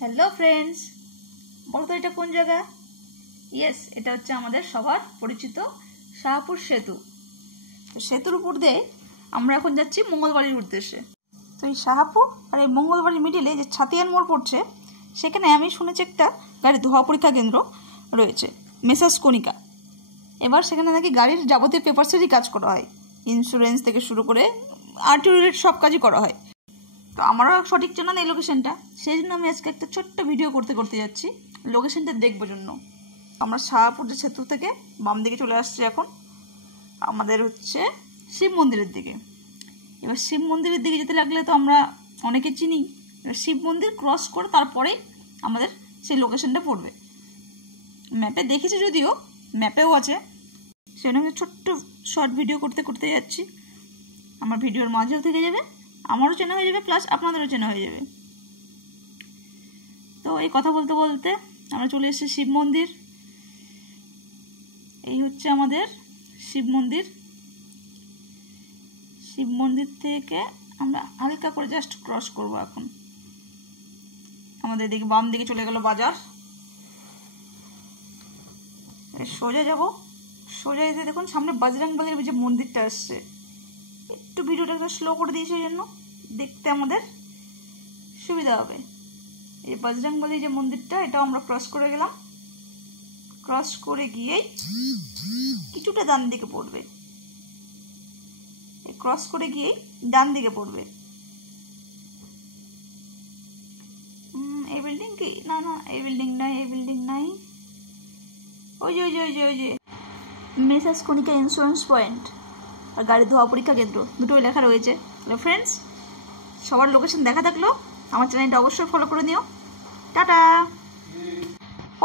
Hello friends, বলো তো এটা কোন জায়গা? ইয়েস, এটা হচ্ছে আমাদের সবার পরিচিত শাহপুর সেতু। তো সেতুর উপর দিয়ে আমরা এখন যাচ্ছি মঙ্গলবাড়ির উদ্দেশ্যে। তো এই শাহপুর আর এই মঙ্গলবাড়ির মিডিলে যে ছাতিয়ান মোড় পড়ছে, সেখানে আমি শুনেছি একটা গাড়ি ধোয়া পরীক্ষা কেন্দ্র রয়েছে, মেসার্স কণিকা। এবার সেখানে নাকি গাড়ির যাবতীয় পেপারসেরই কাজ করা হয়, ইন্স্যুরেন্স থেকে শুরু করে আরটিও রিলেটেড সব কাজই করা হয়। তো আমারও সঠিক জানা নেই লোকেশনটা, সেই জন্য আমি আজকে একটা ছোট্ট ভিডিও করতে যাচ্ছি লোকেশনটা দেখবার জন্য। আমরা শাহপুর যে সেতু থেকে বাম দিকে চলে আসছি এখন আমাদের হচ্ছে শিব মন্দিরের দিকে। এবার শিব মন্দিরের দিকে যেতে লাগলে তো আমরা অনেকে চিনি, শিব মন্দির ক্রস করে তারপরে আমাদের সেই লোকেশনটা পড়বে। ম্যাপে দেখেছি, যদিও ম্যাপেও আছে, সেজন্য আমি ছোট্ট শর্ট ভিডিও করতে যাচ্ছি। আমার ভিডিওর মাঝেও থেকে যাবে, আমারও চেনা হয়ে যাবে, প্লাস আপনাদেরও চেনা হয়ে যাবে। তো এই কথা বলতে বলতে আমরা চলে এসেছি শিব মন্দির। এই হচ্ছে আমাদের শিব মন্দির। শিব মন্দির থেকে আমরা হালকা করে জাস্ট ক্রস করব। এখন আমাদের দিকে বাম দিকে চলে গেল বাজার। সোজা যাব, সোজা যেতে দেখুন সামনে বজরংবলীর যে মন্দিরটা আসছে। একটু ভিডিওটা একটু স্লো করে দিয়েছি, এই জন্য দেখতে আমাদের সুবিধা হবে। এই বজরংবলী যে মন্দিরটা, এটাও আমরা ক্রস করে গেলাম। ক্রস করে গিয়েই কিছুটা ডান দিকে পড়বে। ক্রস করে গিয়েই ডান দিকে পড়বে। এই বিল্ডিং কি? না না, এই বিল্ডিং নাই, এই বিল্ডিং নাই। ওই যে মেসার্স কণিকা ইন্স্যুরেন্স পয়েন্ট আর গাড়ি ধোয়া পরীক্ষা কেন্দ্র দুটোই লেখা রয়েছে। হ্যালো ফ্রেন্ডস, সবার লোকেশন দেখা থাকলো আমার চ্যানেলটা অবশ্যই ফলো করে নিও। টাটা।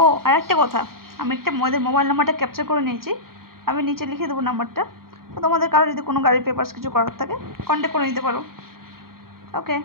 ও আর একটা কথা, আমি একটা মোবাইল নাম্বারটা ক্যাপচার করে নিয়েছি, আমি নিচে লিখে দেবো নাম্বারটা। তোমাদের কারো যদি কোনো গাড়ির পেপারস কিছু করার থাকে কন্ট্যাক্ট করে নিতে পারো। ওকে।